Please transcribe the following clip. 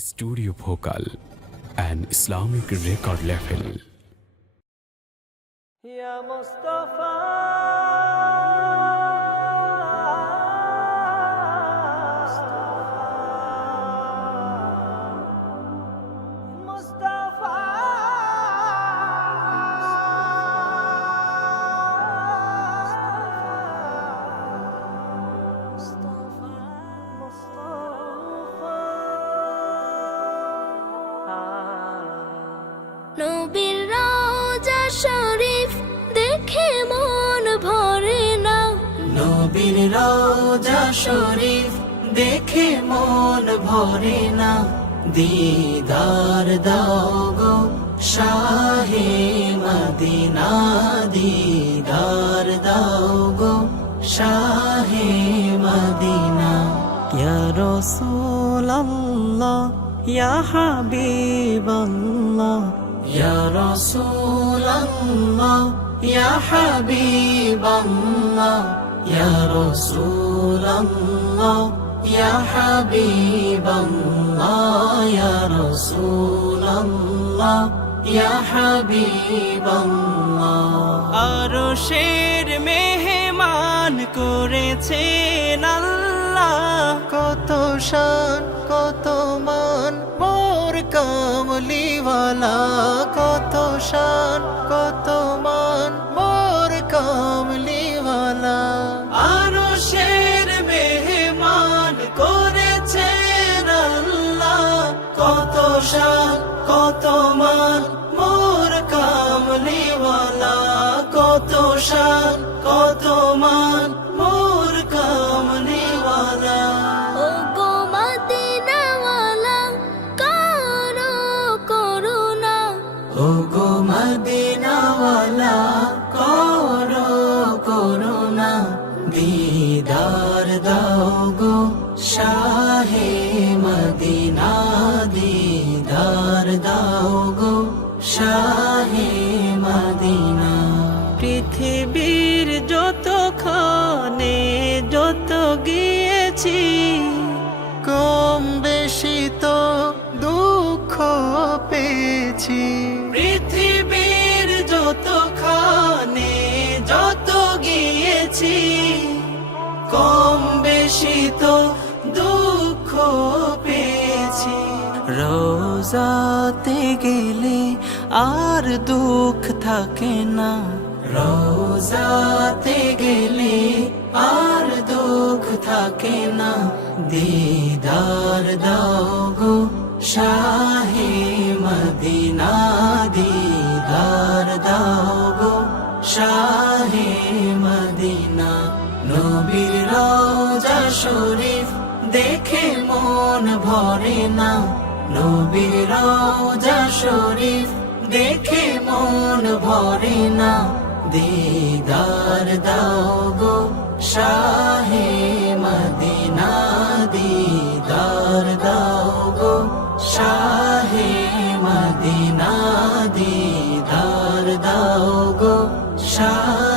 Studio Bhokal, an Islamic record label. Ya Mustafa, Mustafa, নবীর রওজা শরীফ দেখে মন ভরে না। নবীর রওজা শরীফ দেখে মন ভরে না। দিদার দাও গো শাহে মদিনা, দিদার দাও গো শাহে মদিনা। ইয়া রাসূলুল্লাহ ইয়া হাবিবাল্লাহ, ইয়া রাসূলুল্লাহ ইয়া হাবিবাল্লাহ, ইয়া রাসূলুল্লাহ ইয়া হাবিবাল্লাহ, ইয়া রাসূলুল্লাহ ইয়া হাবিবাল্লাহ। আরশের মেহমান করেছেন আল্লাহ, কত শান কত মান মোর কামলিওয়ালা, কত শান কত মান মোর কামলিওয়ালা। আরশের মেহমান করেছেন আল্লাহ, কত শান কত মান মোর কামলিওয়ালা, কত শান কত মান মোর কামলিওয়ালা। ও গো মদিনাওয়ালা করো করুণা, ও গো মদিনাওয়ালা করো করুণা। দিদার দাও গো শাহে মদিনা, দিদার দাও গো শাহে মদিনা। পৃথিবীর যতখানে যত গিয়েছি, কম বেশি তো দুঃখ পেয়েছি। পৃথিবীর যতখানে যত গিয়েছি, কম বেশি তো দুঃখ পেয়েছি। রোজাতে গেলে আর দুঃখ থাকে না, রোজাতে গেলে আর দুঃখ থাকে না। দিদার দাও গো শাহে মদিনা, দিদার দাও গো শাহে মদিনা। নবীর রওজা শরীফ দেখে মন ভরে না, নবীর রওজা শরীফ দেখে মন ভরে না। দিদার দাও গো শাহে মদিনা, দিদার দাও গো শাহে মদিনা, দিদার দাও গো শাহে